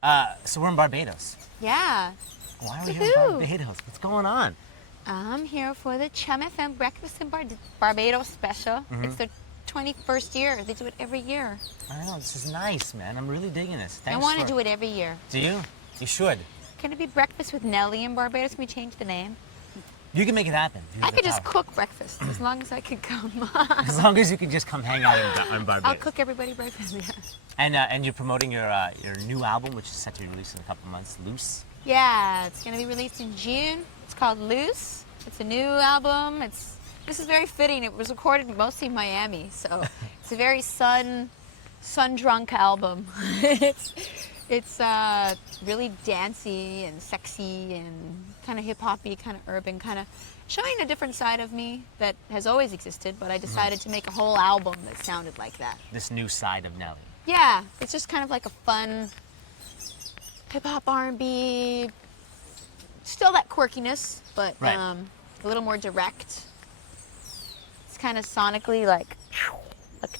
So we're in Barbados. Yeah. Why are we here in Barbados? What's going on? I'm here for the Chum FM Breakfast in Barbados special. It's their 21st year. They do it every year. I know, this is nice, man. I'm really digging this. I want to do it every year. Do you? You should. Can it be Breakfast with Nelly in Barbados? Can we change the name? You can make it happen. I could just cook breakfast as long as I could come. As long as you can just come hang out in Barbados. I'll cook everybody breakfast. Yeah. And you're promoting your new album, which is set to be released in a couple months, Loose. Yeah, it's going to be released in June. It's called Loose. It's a new album. This is very fitting. It was recorded mostly in Miami, so it's a very sun-drunk album. It's really dancey and sexy and kind of hip-hoppy, kind of urban, kind of showing a different side of me that has always existed, but I decided to make a whole album that sounded like that. This new side of Nelly. Yeah, it's just kind of like a fun hip-hop R&B, still that quirkiness, but a little more direct. It's kind of sonically like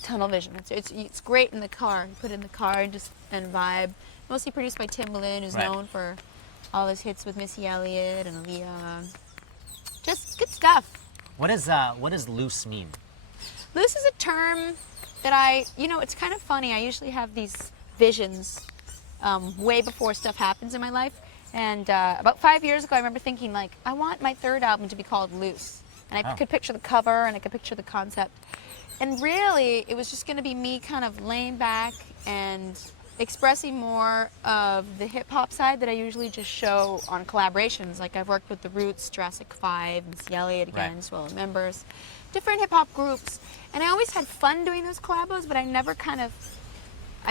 tunnel vision. It's great in the car. You put it in the car and vibe. Mostly produced by Timbaland, who's known for all his hits with Missy Elliott and Aaliyah. Just good stuff. What does loose mean? Loose is a term that it's kind of funny. I usually have these visions way before stuff happens in my life. And about 5 years ago, I remember thinking, like, I want my third album to be called Loose. And I could picture the cover and I could picture the concept. And really, it was just going to be me kind of laying back and expressing more of the hip-hop side that I usually just show on collaborations. Like, I've worked with The Roots, Jurassic 5, Missy Elliott again, as well as members. Different hip-hop groups. And I always had fun doing those collabos, but I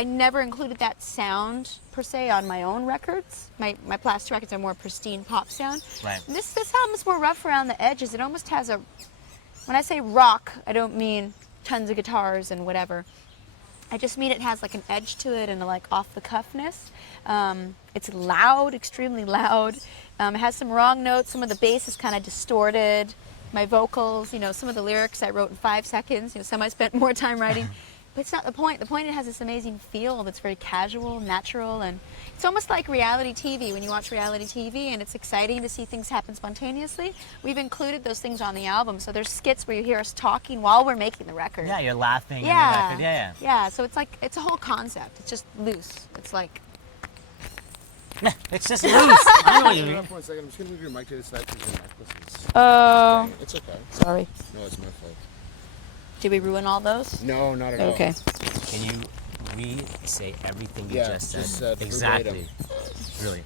never included that sound, per se, on my own records. My plastic records are more pristine pop sound. Right. And this album is more rough around the edges. It almost has when I say rock, I don't mean tons of guitars and whatever. I just mean it has like an edge to it and a like off the cuffness. It's loud, extremely loud. It has some wrong notes. Some of the bass is kind of distorted. My vocals, some of the lyrics I wrote in 5 seconds. Some I spent more time writing. But it's not the point. The point, it has this amazing feel that's very casual, natural, and it's almost like reality TV. When you watch reality TV and it's exciting to see things happen spontaneously, we've included those things on the album. So there's skits where you hear us talking while we're making the record. Yeah, you're laughing. Yeah. In the record. Yeah, so it's a whole concept. It's just loose. It's like... It's just loose. I know what you mean. Hold on for a second. I'm just going to move your mic to the side because your necklace is... Oh. It's okay. Sorry. No, it's my fault. Did we ruin all those? No, not at all. Okay. Can you re-say everything you just said? Just said exactly. Really.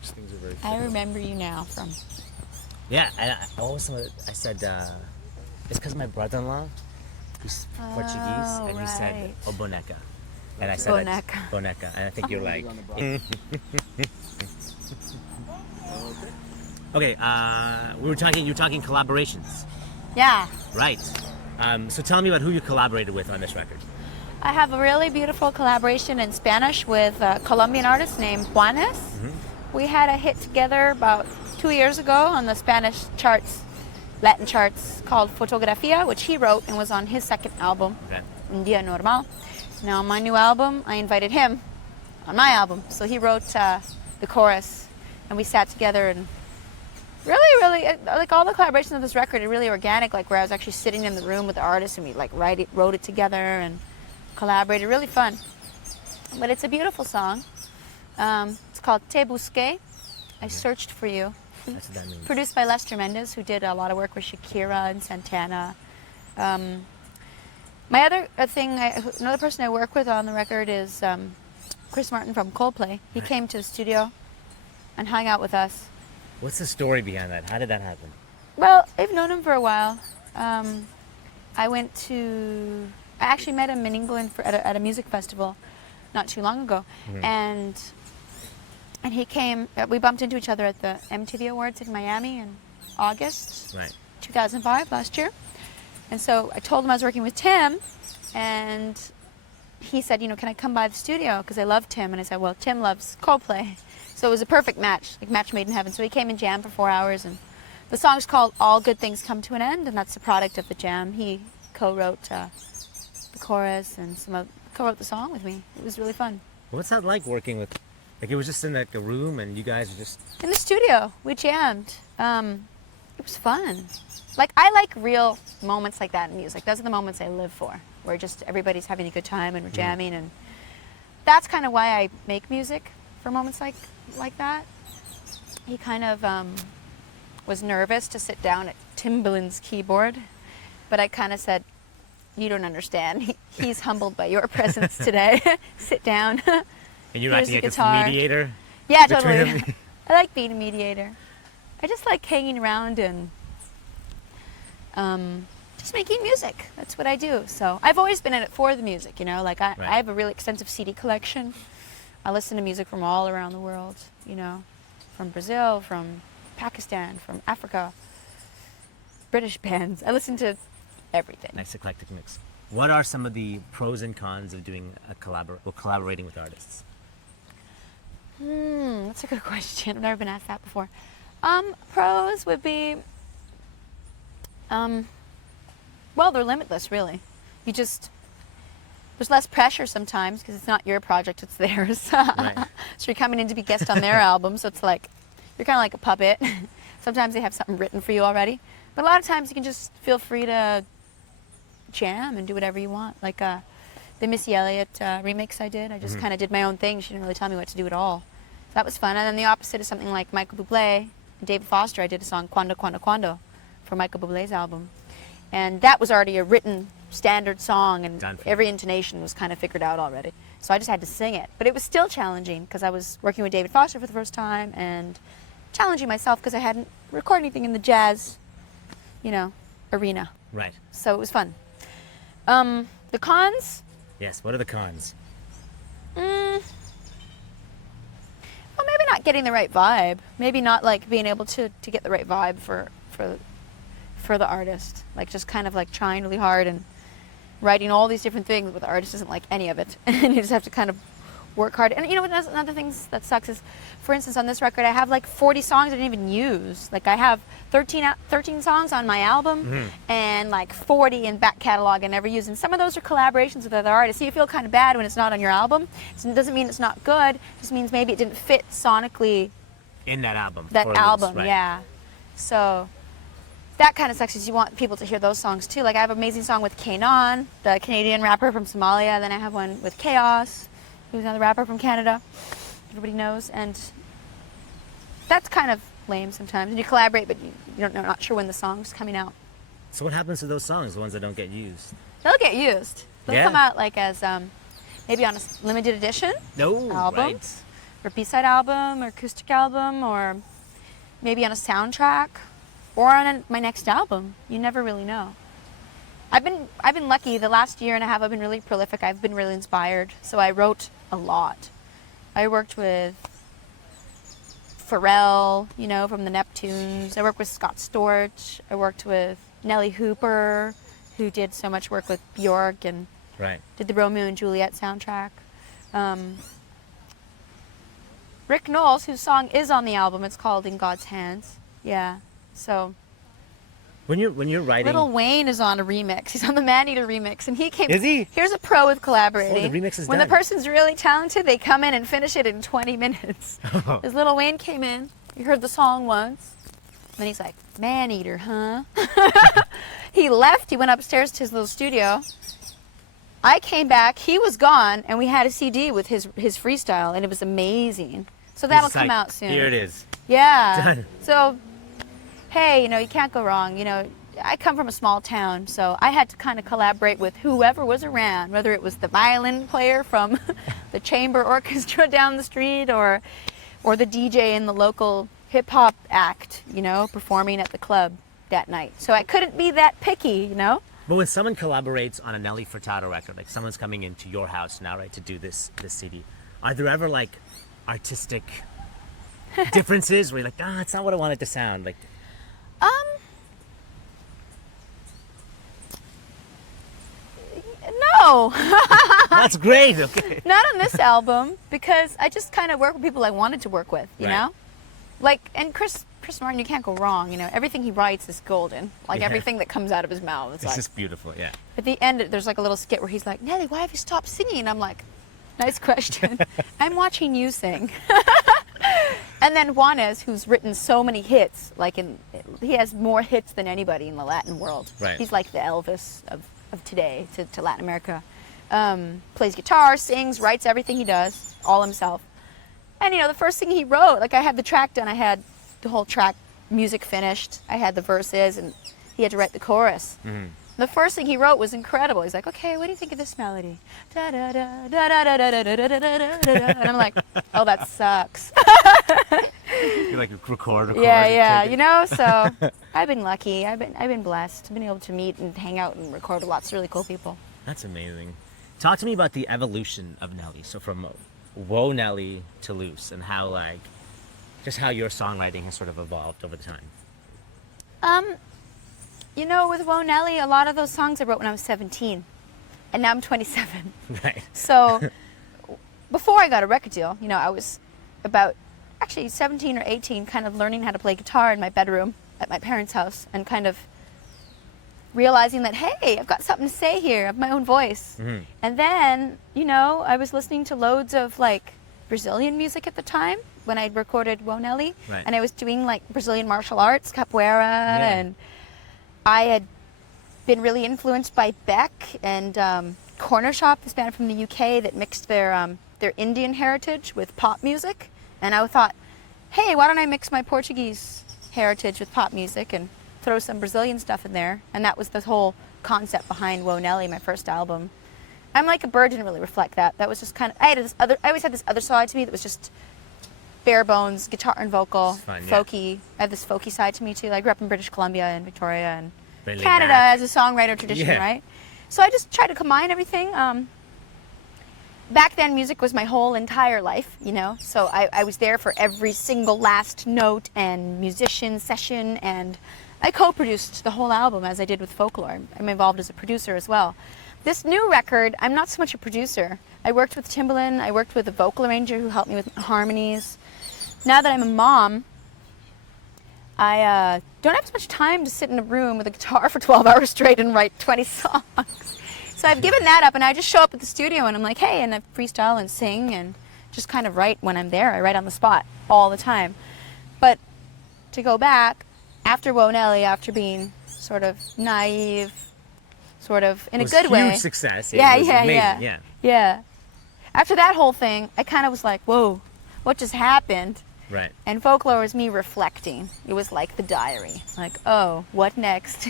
These things are very I remember you now from... Yeah, and I said, it's because my brother-in-law, who's Portuguese, and he said, "Oh, boneca." And I said, Boneca. Boneca. And I think you're like... Okay, you were talking collaborations. Yeah. Right. So tell me about who you collaborated with on this record. I have a really beautiful collaboration in Spanish with a Colombian artist named Juanes. We had a hit together about 2 years ago on the Spanish charts, Latin charts, called Fotografía, which he wrote and was on his second album, Un Día Normal. Now on my new album, I invited him on my album. So he wrote the chorus, and we sat together and really, like all the collaborations of this record are really organic, like where I was actually sitting in the room with the artist and we like wrote it together and collaborated. Really fun. But it's a beautiful song. It's called Te Busqué. I searched for you. That's what that means. Produced by Lester Mendez, who did a lot of work with Shakira and Santana. My other another person I work with on the record is Chris Martin from Coldplay. He came to the studio and hung out with us. What's the story behind that? How did that happen? Well, I've known him for a while. I actually met him in England at a music festival not too long ago. And he came, we bumped into each other at the MTV Awards in Miami in August 2005, last year. And so I told him I was working with Tim, and he said, can I come by the studio? Because I love Tim. And I said, well, Tim loves Coldplay. So it was a perfect match, like match made in heaven. So he came and jammed for 4 hours, and the song's called All Good Things Come to an End, and that's the product of the jam. He co-wrote the chorus and some of co-wrote the song with me. It was really fun. What's that like working with? Like it was just in like a room, and you guys were just. In the studio, we jammed. It was fun. Like I like real moments like that in music. Those are the moments I live for, where just everybody's having a good time and we're jamming, and that's kind of why I make music for moments like that. He kind of was nervous to sit down at Timbaland's keyboard, but I kind of said, "You don't understand. He's humbled by your presence today. Sit down." And you're Here's acting the like this guitar. mediator. Yeah, between totally. them. I like being a mediator. I just like hanging around and just making music. That's what I do. So I've always been in it for the music, you know. Like I have a really extensive CD collection. I listen to music from all around the world, you know, from Brazil, from Pakistan, from Africa, British bands. I listen to everything. Nice eclectic mix. What are some of the pros and cons of doing collaborating with artists? That's a good question. I've never been asked that before. Pros would be, well, they're limitless, really. There's less pressure sometimes because it's not your project, it's theirs. Right. So you're coming in to be guest on their album, so it's like, you're kind of like a puppet. Sometimes they have something written for you already. But a lot of times you can just feel free to jam and do whatever you want. Like the Missy Elliott remix I did, I just kind of did my own thing. She didn't really tell me what to do at all. So that was fun. And then the opposite is something like Michael Bublé and David Foster. I did a song, Quando, Quando, Quando, for Michael Bublé's album. And that was already a written standard song, and every intonation was kind of figured out already. So I just had to sing it. But it was still challenging because I was working with David Foster for the first time and challenging myself because I hadn't recorded anything in the jazz, you know, arena. Right. So it was fun. The cons? Yes. What are the cons? Well, maybe not getting the right vibe. Maybe not like being able to get the right vibe for the artist. Like just kind of like trying really hard and writing all these different things, but the artist doesn't like any of it. And you just have to kind of work hard. And you know what, another thing that sucks is, for instance, on this record, I have like 40 songs I didn't even use. Like I have 13 songs on my album and like 40 in back catalog I never use. And some of those are collaborations with other artists. So you feel kind of bad when it's not on your album. So it doesn't mean it's not good. It just means maybe it didn't fit sonically. In that album. That for album, right. yeah. So that kind of sucks because you want people to hear those songs too. Like I have an amazing song with Kanon, the Canadian rapper from Somalia. Then I have one with Chaos, who's another rapper from Canada. Everybody knows. And that's kind of lame sometimes. And you collaborate, but you're not sure when the song's coming out. So what happens to those songs, the ones that don't get used? They'll get used. They'll come out like as maybe on a limited edition No, album, right. or B-side album, or acoustic album, or maybe on a soundtrack, or on my next album. You never really know. I've been lucky. The last year and a half, I've been really prolific. I've been really inspired. So I wrote a lot. I worked with Pharrell, you know, from the Neptunes. I worked with Scott Storch. I worked with Nelly Hooper, who did so much work with Bjork and Right. did the Romeo and Juliet soundtrack. Rick Knowles, whose song is on the album, it's called In God's Hands. Yeah. So When you're writing. Lil Wayne is on a remix. He's on the Maneater remix, and he came. Is he? Here's a pro with collaborating. Oh, the remix is when done. the person's really talented, they come in and finish it in 20 minutes. As Lil Wayne came in, we heard the song once, and he's like, "Maneater, huh?" He left. He went upstairs to his little studio. I came back. He was gone, and we had a CD with his freestyle, and it was amazing. So that'll It's come like, out soon. Here it is. Yeah. Done. So, hey, you know, you can't go wrong. You know, I come from a small town, so I had to kind of collaborate with whoever was around, whether it was the violin player from the chamber orchestra down the street or the DJ in the local hip-hop act, you know, performing at the club that night. So I couldn't be that picky, you know? But when someone collaborates on a Nelly Furtado record, like someone's coming into your house now, right, to do this CD, are there ever like artistic differences where you're like, it's not what I want it to sound like? No. That's great. Okay. Not on this album, because I just kind of work with people I wanted to work with, you Right. know? Like, and Chris Chris Martin, you can't go wrong. You know, everything he writes is golden. Like Yeah. everything that comes out of his mouth. It's Like, just beautiful, yeah. at the end, there's like a little skit where he's like, Nelly, why have you stopped singing? And I'm like, nice question. I'm watching you sing. And then Juanes, who's written so many hits, he has more hits than anybody in the Latin world. Right. He's like the Elvis of today to Latin America. Plays guitar, sings, writes everything he does, all himself. And you know, the first thing he wrote, like I had the track done, I had the whole track music finished, I had the verses, and he had to write the chorus. Mm-hmm. The first thing he wrote was incredible. He's like, okay, what do you think of this melody? Da da da da da da da da da da da da. And I'm like, oh, that sucks. You like record. Yeah. take it. You know, so I've been lucky. I've been blessed. I've been able to meet and hang out and record with lots of really cool people. That's amazing. Talk to me about the evolution of Nelly. So from Whoa Nelly to Loose, and how just how your songwriting has sort of evolved over the time. You know, with Whoa Nelly, a lot of those songs I wrote when I was 17, and now I'm 27. Right. So before I got a record deal, you know, I was about actually 17 or 18, kind of learning how to play guitar in my bedroom at my parents' house, and kind of realizing that, hey, I've got something to say here, I have my own voice. Mm-hmm. And then, you know, I was listening to loads of like Brazilian music at the time when I'd recorded Whoa Nelly. Right. And I was doing like Brazilian martial arts, capoeira, and I had been really influenced by Beck and Corner Shop, this band from the UK that mixed their Indian heritage with pop music. And I thought, hey, why don't I mix my Portuguese heritage with pop music and throw some Brazilian stuff in there? And that was the whole concept behind Whoa Nelly, my first album. I'm Like a Bird didn't really reflect that. That was just kind of, I always had this other side to me that was just bare bones, guitar and vocal, Fun, yeah. folky. I have this folky side to me too. I grew up in British Columbia and Victoria and Very laid Canada back. as a songwriter tradition, Yeah. right? So I just tried to combine everything. Back then, music was my whole entire life, you know? So I was there for every single last note and musician session, and I co-produced the whole album as I did with Folklore. I'm involved as a producer as well. This new record, I'm not so much a producer. I worked with Timbaland, I worked with a vocal arranger who helped me with harmonies. Now that I'm a mom, I don't have as much time to sit in a room with a guitar for 12 hours straight and write 20 songs. So I've given that up, and I just show up at the studio and I'm like, hey, and I freestyle and sing and just kind of write when I'm there. I write on the spot all the time. But to go back, after Whoa Nelly, after being sort of naive, sort of in It a was good way. Huge success. Yeah, It was amazing. Yeah. After that whole thing, I kind of was like, whoa, what just happened? Right. And Folklore was me reflecting. It was like the diary. Like, oh, what next?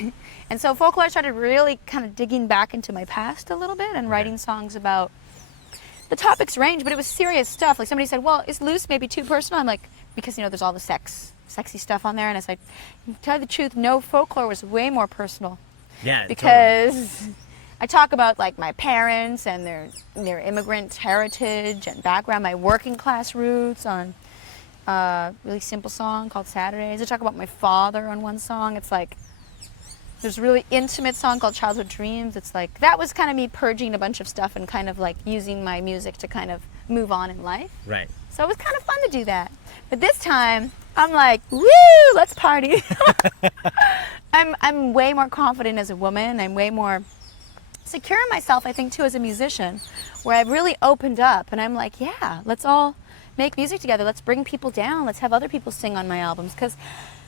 And so Folklore started really kind of digging back into my past a little bit and writing songs about the topics range, but it was serious stuff. Like somebody said, well, is Loose maybe too personal? I'm like, because, you know, there's all the sexy stuff on there. And I said, to tell you the truth, no, Folklore was way more personal. Yeah. Totally. Because I talk about like my parents and their immigrant heritage and background, my working class roots on a really simple song called Saturdays. I talk about my father on one song. It's like, there's a really intimate song called Childhood Dreams. It's like, that was kind of me purging a bunch of stuff and kind of like using my music to kind of move on in life. Right. So it was kind of fun to do that. But this time, I'm like, woo, let's party. I'm way more confident as a woman. I'm way more secure in myself, I think, too, as a musician, where I've really opened up and I'm like, yeah, let's all make music together. Let's bring people down. Let's have other people sing on my albums. Because,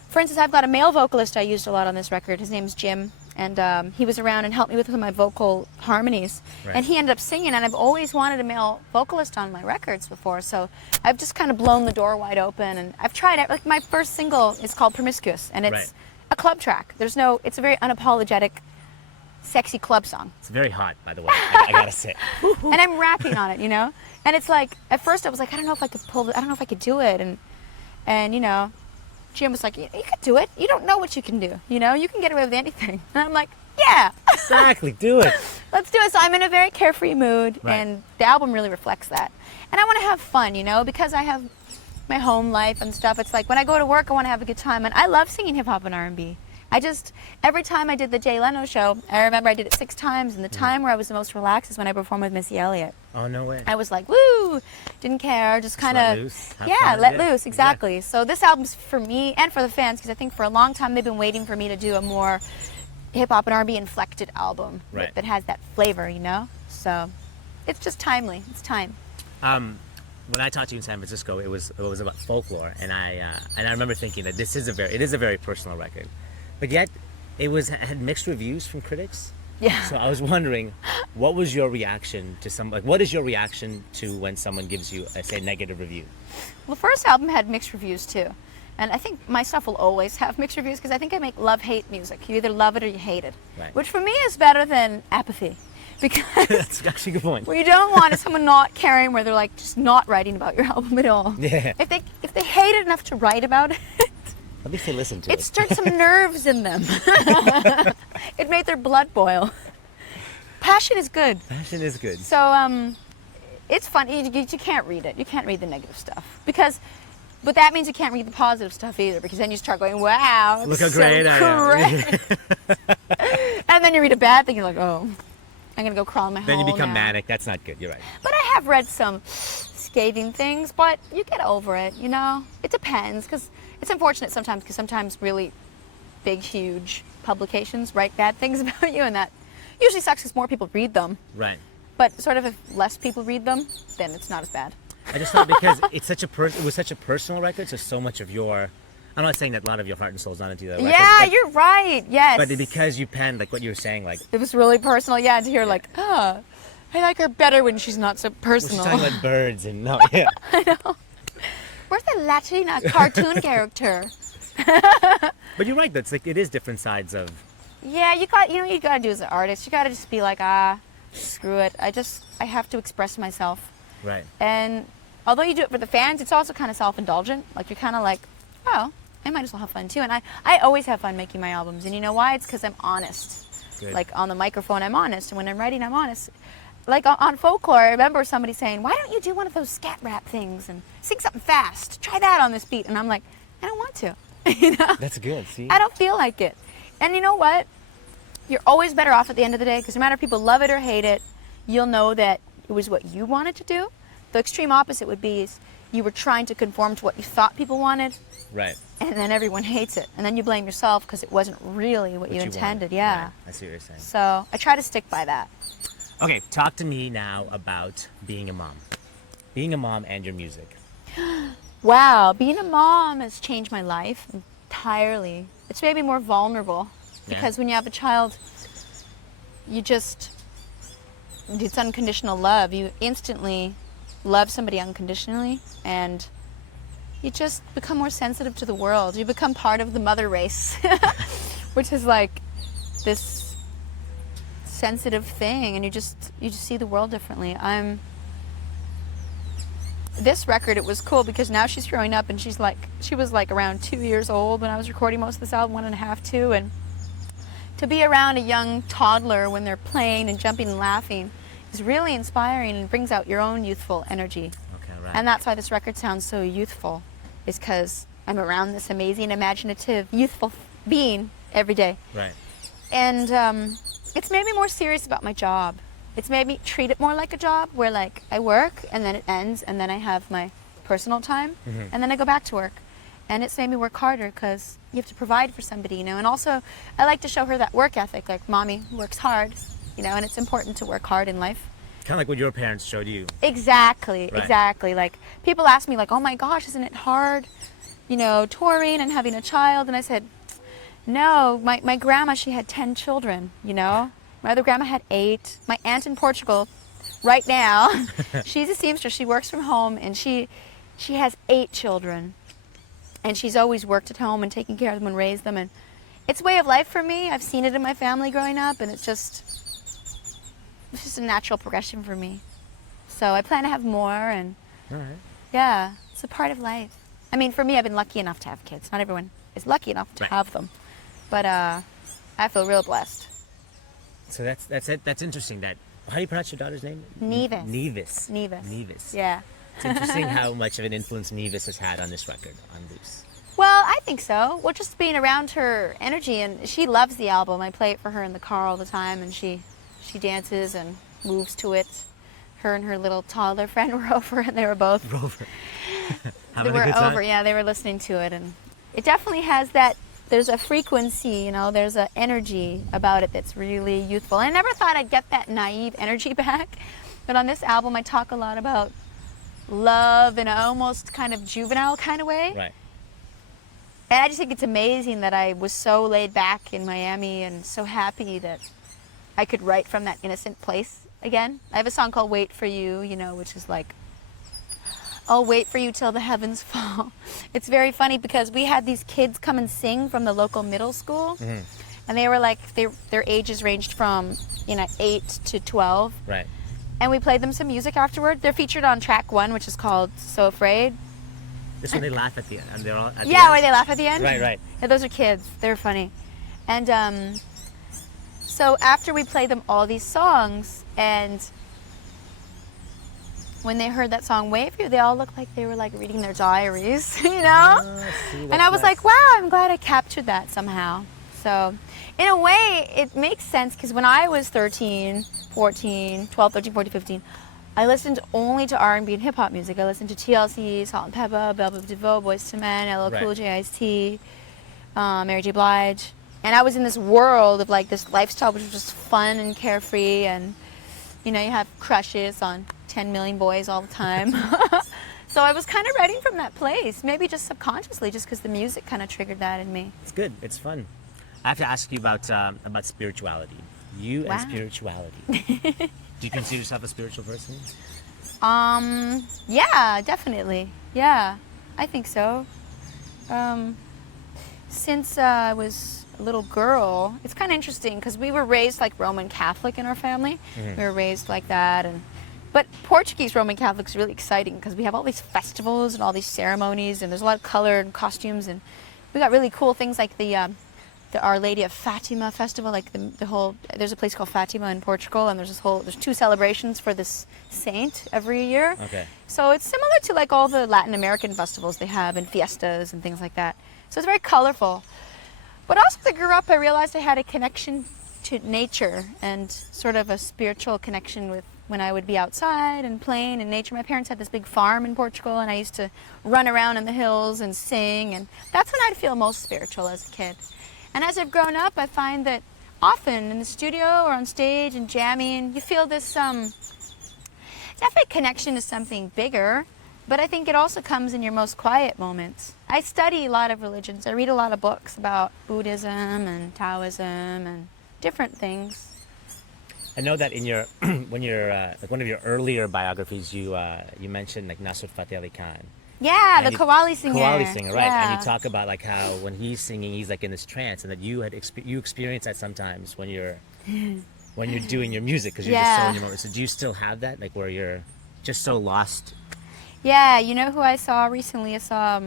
for instance, I've got a male vocalist I used a lot on this record. His name's Jim. And he was around and helped me with my vocal harmonies. Right. And he ended up singing, and I've always wanted a male vocalist on my records before, so I've just kind of blown the door wide open, and I've tried it. Like my first single is called Promiscuous, and it's Right. a club track. It's a very unapologetic, sexy club song. It's very hot, by the way. I gotta say. And I'm rapping on it, you know? And it's like, at first I was like, I don't know if I could do it, and you know, Jim was like, you could do it. You don't know what you can do. You know, you can get away with anything. And I'm like, yeah. Exactly. Do it. Let's do it. So I'm in a very carefree mood, Right. and the album really reflects that. And I want to have fun, you know, because I have my home life and stuff. It's like when I go to work, I want to have a good time. And I love singing hip hop and R&B. Every time I did the Jay Leno show, I remember I did it 6 times, and the time where I was the most relaxed is when I performed with Missy Elliott. Oh, no way. I was like, woo, didn't care, just kind let of, loose, have yeah, fun, let yeah, loose, exactly. So this album's for me and for the fans, because I think for a long time they've been waiting for me to do a more hip hop and R&B inflected album Right. that has that flavor, you know. So it's just timely. It's time. When I talked to you in San Francisco, it was about folklore, and I remember thinking that it is a very personal record, but yet had mixed reviews from critics. Yeah. So I was wondering, what was your reaction to what is your reaction to when someone gives you a negative review? Well, the first album had mixed reviews too. And I think my stuff will always have mixed reviews because I think I make love-hate music. You either love it or you hate it. Right. Which for me is better than apathy. Because That's actually a good point. what you don't want is someone not caring, where they're like just not writing about your album at all. Yeah. If they hate it enough to write about it, At least they listen to it it. stirred some nerves in them. It made their blood boil. Passion is good. Passion is good. So it's fun. You can't read it. You can't read the negative stuff but that means you can't read the positive stuff either, because then you start going, wow, Look how it's great so I am. great. And then you read a bad thing, you're like, oh, I'm going to go crawl in my hole Then you become now. manic. That's not good. You're right. But I have read some scathing things, but you get over it, you know? It depends, because it's unfortunate sometimes, because sometimes really big, huge publications write bad things about you, and that usually sucks because more people read them. Right. But sort of if less people read them, then it's not as bad. I just thought because it was such a personal record, so much of your, I'm not saying that a lot of your heart and soul's not into that record. Yeah, but, you're right. Yes. But because you penned, like what you were saying, like, It was really personal. Yeah, to hear like, I like her better when she's not so she's personal. talking about birds and no, yeah. Where's the Latina cartoon character? But you're right. That's like it is different sides of. Yeah, you gotta do as an artist. You gotta just be like, screw it. I have to express myself. Right. And although you do it for the fans, it's also kind of self-indulgent. Like you're kind of like, oh, I might as well have fun too. And I always have fun making my albums. And you know why? It's because I'm honest. Good. Like on the microphone, I'm honest. And when I'm writing, I'm honest. Like on folklore, I remember somebody saying, why don't you do one of those scat rap things and sing something fast? Try that on this beat. And I'm like, I don't want to. You know? That's good. See. I don't feel like it. And you know what? You're always better off at the end of the day, because no matter if people love it or hate it, you'll know that it was what you wanted to do. The extreme opposite would be is you were trying to conform to what you thought people wanted, Right. and then everyone hates it. And then you blame yourself because it wasn't really what you wanted. intended. Yeah. Right. I see what you're saying. So I try to stick by that. Okay, talk to me now about being a mom. Being a mom and your music. Wow, being a mom has changed my life entirely. It's made me more vulnerable, because when you have a child, it's unconditional love. You instantly love somebody unconditionally, and you just become more sensitive to the world. You become part of the mother race, which is like this sensitive thing, and you just see the world differently. This record, it was cool because now she's growing up, and she was like around 2 years old when I was recording most of this album, 1.5, 2, and to be around a young toddler when they're playing and jumping and laughing is really inspiring and brings out your own youthful energy. Okay, right. And that's why this record sounds so youthful, is because I'm around this amazing, imaginative, youthful being every day. Right. And it's made me more serious about my job. It's made me treat it more like a job, where like I work and then it ends, and then I have my personal time, and then I go back to work. And it's made me work harder, because you have to provide for somebody, you know. And also, I like to show her that work ethic, like mommy works hard, you know, and it's important to work hard in life. Kind of like what your parents showed you. Exactly, Right. exactly. Like, people ask me, like, oh my gosh, isn't it hard, you know, touring and having a child? And I said, no, my grandma, she had 10 children, you know. My other grandma had 8. My aunt in Portugal, right now, she's a seamstress. She works from home, and she has 8 children. And she's always worked at home and taken care of them and raised them. And it's a way of life for me. I've seen it in my family growing up, and it's just a natural progression for me. So I plan to have more, and All right. yeah, it's a part of life. I mean, for me, I've been lucky enough to have kids. Not everyone is lucky enough to Right. have them. But I feel real blessed. So that's it. That's interesting. How do you pronounce your daughter's name? Nevis. Nevis. Nevis. Nevis. Yeah. It's interesting how much of an influence Nevis has had on this record, on Loose. Well, I think so. Well, just being around her energy, and she loves the album. I play it for her in the car all the time, and she dances and moves to it. Her and her little toddler friend were over, and they were both Rover. they Having were a good time? over. Yeah, they were listening to it, and it definitely has that. There's a frequency, you know. There's an energy about it that's really youthful. I never thought I'd get that naive energy back, but on this album, I talk a lot about love in an almost kind of juvenile kind of way. Right. And I just think it's amazing that I was so laid back in Miami and so happy that I could write from that innocent place again. I have a song called Wait For You, you know, which is like, I'll wait for you till the heavens fall. It's very funny because we had these kids come and sing from the local middle school. And they were like, their ages ranged from, 8 to 12. Right. And we played them some music afterward. They're featured on track 1, which is called So Afraid. This when they laugh at the end. And they're all at the Yeah, end. where they laugh at the end. Right. Yeah, those are kids. They're funny. And so after we played them all these songs, and when they heard that song Wait For You, they all looked like they were like reading their diaries, you know? And I was like, wow, I'm glad I captured that somehow. So in a way, it makes sense because when I was 13, 14, 12, 13, 14, 15, I listened only to R&B and hip-hop music. I listened to TLC, Salt and Pepper, Belle Biv DeVoe, Boyz II Men, LL Cool J, Ice-T, Mary J. Blige. And I was in this world of like this lifestyle which was just fun and carefree, and you have crushes on 10 million boys all the time. So I was kind of writing from that place, maybe just subconsciously, just because the music kind of triggered that in me. It's good. It's fun. I have to ask you about spirituality. You Wow. and spirituality. Do you consider yourself a spiritual person? Yeah, definitely. Yeah, I think so. Since I was a little girl, it's kind of interesting because we were raised like Roman Catholic in our family. We were raised like that, but Portuguese Roman Catholic is really exciting because we have all these festivals and all these ceremonies, and there's a lot of color and costumes, and we got really cool things like the Our Lady of Fatima festival, like there's a place called Fatima in Portugal, and there's 2 celebrations for this saint every year. Okay. So it's similar to like all the Latin American festivals they have and fiestas and things like that. So it's very colorful. But also as I grew up, I realized I had a connection to nature and sort of a spiritual connection with when I would be outside and playing in nature. My parents had this big farm in Portugal, and I used to run around in the hills and sing, and that's when I'd feel most spiritual as a kid. And as I've grown up, I find that often in the studio or on stage and jamming, you feel this definite connection to something bigger, but I think it also comes in your most quiet moments. I study a lot of religions. I read a lot of books about Buddhism and Taoism and different things. I know that in your when you're like one of your earlier biographies, you mentioned like Nasser Fateh Ali Khan. Yeah, And the Qawwali singer. Qawwali singer, right? Yeah. And you talk about like how when he's singing, he's like in this trance, and that you experience that sometimes when you're doing your music because you're just so in your moment. So do you still have that, like where you're just so lost? Yeah, you know who I saw recently? I saw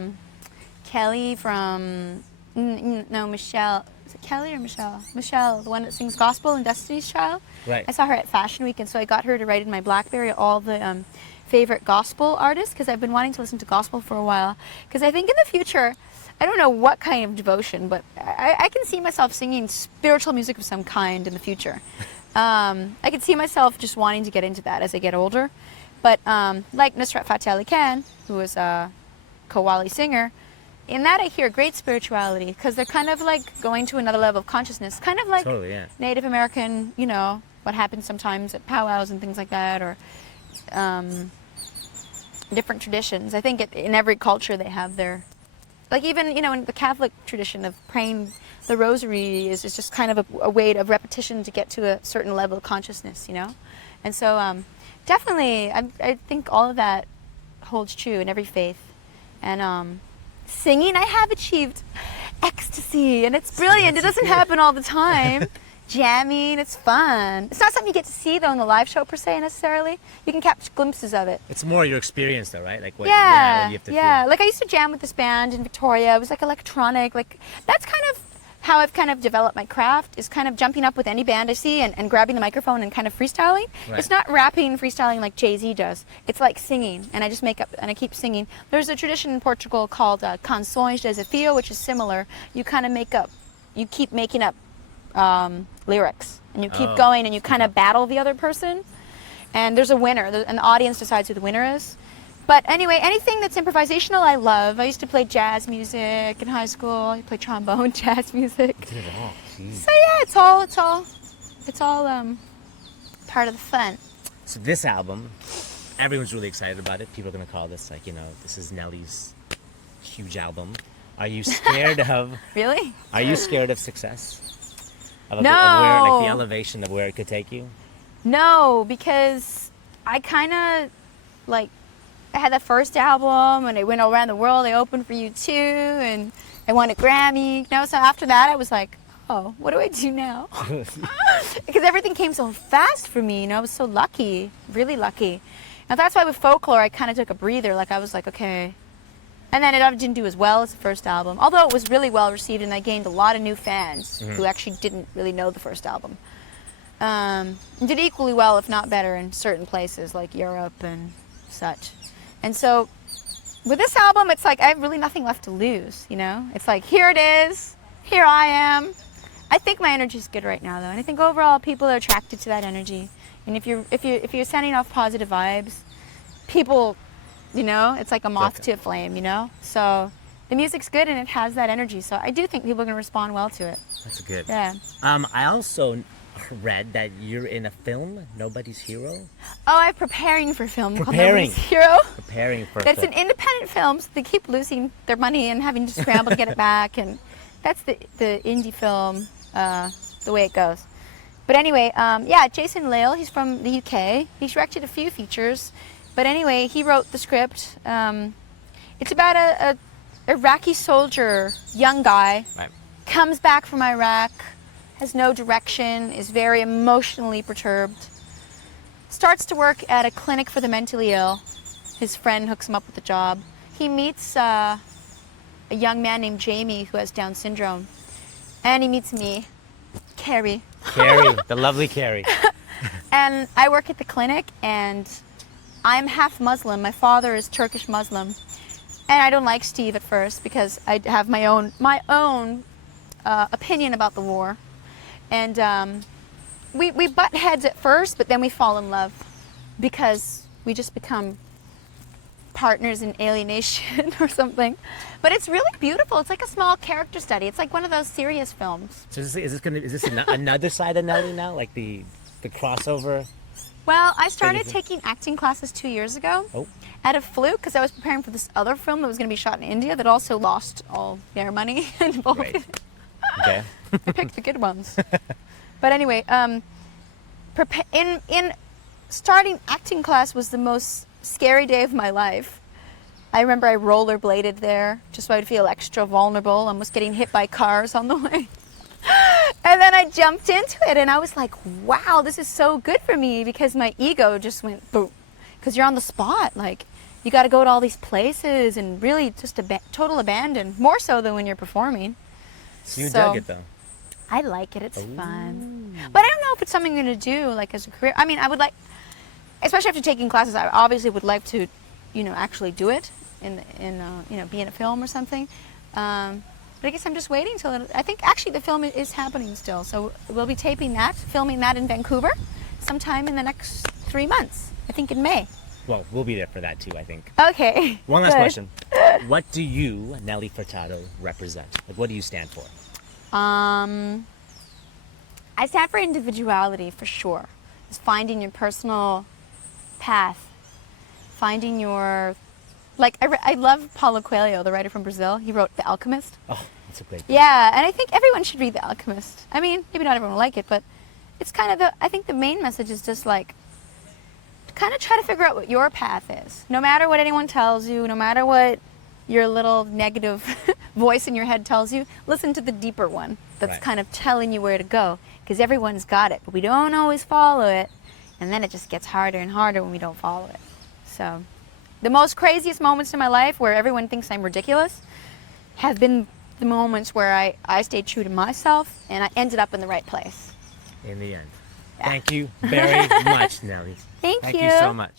Kelly from Michelle. Is it Kelly or Michelle? Michelle, the one that sings gospel in Destiny's Child. Right. I saw her at Fashion Week, and so I got her to write in my BlackBerry all the favorite gospel artists, because I've been wanting to listen to gospel for a while. Because I think in the future, I don't know what kind of devotion, but I can see myself singing spiritual music of some kind in the future. I can see myself just wanting to get into that as I get older. But like Nusrat Fateh Ali Khan, who was a Qawwali singer, in that I hear great spirituality, because they're kind of like going to another level of consciousness, kind of like Totally, yeah. Native American, what happens sometimes at powwows and things like that, or different traditions. I think in every culture they have their, like even, in the Catholic tradition of praying the rosary is just kind of a way of repetition to get to a certain level of consciousness, And so definitely, I think all of that holds true in every faith. And singing, I have achieved ecstasy, and it's brilliant. It doesn't happen all the time. Jamming, it's fun. It's not something you get to see, though, in the live show, per se, necessarily. You can catch glimpses of it. It's more your experience, though, right? Like what, yeah, what you have to yeah. feel. Like I used to jam with this band in Victoria. It was like electronic. Like that's kind of how I've kind of developed my craft is kind of jumping up with any band I see and grabbing the microphone and kind of freestyling. Right. It's not rapping, freestyling like Jay-Z does. It's like singing, and I just make up and I keep singing. There's a tradition in Portugal called canções de desafio, which is similar. You kind of you keep making up lyrics, and you keep going, and you kind of battle the other person. And there's a winner, and the audience decides who the winner is. But anyway, anything that's improvisational, I love. I used to play jazz music in high school. I played trombone, jazz music. Did it all. Jeez. So yeah, it's all part of the fun. So this album, everyone's really excited about it. People are gonna call this like, this is Nelly's huge album. Are you scared of? Really? Are you scared of success? Of No. where, like the elevation of where it could take you? No, because I kind of like I had the first album and I went all around the world. I opened for U2 and I won a Grammy. So after that I was like, oh, what do I do now? Because everything came so fast for me. I was so lucky, really lucky. Now that's why with Folklore I kind of took a breather. Like I was like, okay. And then it didn't do as well as the first album, although it was really well received and I gained a lot of new fans who actually didn't really know the first album. Did equally well, if not better, in certain places like Europe and such. And so with this album, it's like I have really nothing left to lose, It's like, here it is, here I am. I think my energy is good right now, though, and I think overall people are attracted to that energy. And if you're sending off positive vibes, people, it's like a moth to a flame, So the music's good and it has that energy. So I do think people are going to respond well to it. That's good. Yeah. I also read that you're in a film, Nobody's Hero. Oh, I'm preparing for a film called Preparing. Nobody's Hero. Preparing for. It's an independent film, so they keep losing their money and having to scramble to get it back, and that's the indie film, the way it goes. But anyway, Jason Lale, he's from the UK. He's directed a few features, but anyway, he wrote the script. It's about a Iraqi soldier, young guy, Right. comes back from Iraq, has no direction, is very emotionally perturbed, starts to work at a clinic for the mentally ill. His friend hooks him up with a job. He meets a young man named Jamie who has Down syndrome. And he meets me, Carrie. Carrie, the lovely Carrie. And I work at the clinic, and I'm half Muslim. My father is Turkish Muslim. And I don't like Steve at first because I have my own opinion about the war. And we butt heads at first, but then we fall in love because we just become partners in alienation or something. But it's really beautiful. It's like a small character study. It's like one of those serious films. So is this another side of Nelly now, like the crossover? Well, I started taking acting classes 2 years ago out of fluke because I was preparing for this other film that was going to be shot in India that also lost all their money involved. Right. Okay. I picked the good ones. But anyway, in starting acting class was the most scary day of my life. I remember I rollerbladed there just so I'd feel extra vulnerable, almost getting hit by cars on the way. And then I jumped into it and I was like, wow, this is so good for me because my ego just went boom. Because you're on the spot, like you got to go to all these places and really just total abandon, more so than when you're performing. So you dug it though. I like it. It's fun. But I don't know if it's something I'm going to do like as a career. I mean, I would like, especially after taking classes, I obviously would like to, actually do it be in a film or something. But I guess I'm just waiting till I think actually the film is happening still. So we'll be filming that in Vancouver sometime in the next 3 months. I think in May. Well, we'll be there for that too, I think. Okay. One last good. question. What do you, Nelly Furtado, represent? Like, what do you stand for? I stand for individuality for sure. It's finding your personal path, finding your, like I love Paulo Coelho, the writer from Brazil. He wrote The Alchemist. Oh, that's a great book. Yeah, and I think everyone should read The Alchemist. I mean, maybe not everyone will like it, but it's kind of I think the main message is just like, kind of try to figure out what your path is. No matter what anyone tells you, no matter what your little negative voice in your head tells you, listen to the deeper one that's Right. kind of telling you where to go. Because everyone's got it, but we don't always follow it. And then it just gets harder and harder when we don't follow it. So the most craziest moments in my life where everyone thinks I'm ridiculous have been the moments where I stayed true to myself and I ended up in the right place. In the end. Thank you very much, Nelly. Thank Thank you. you so much.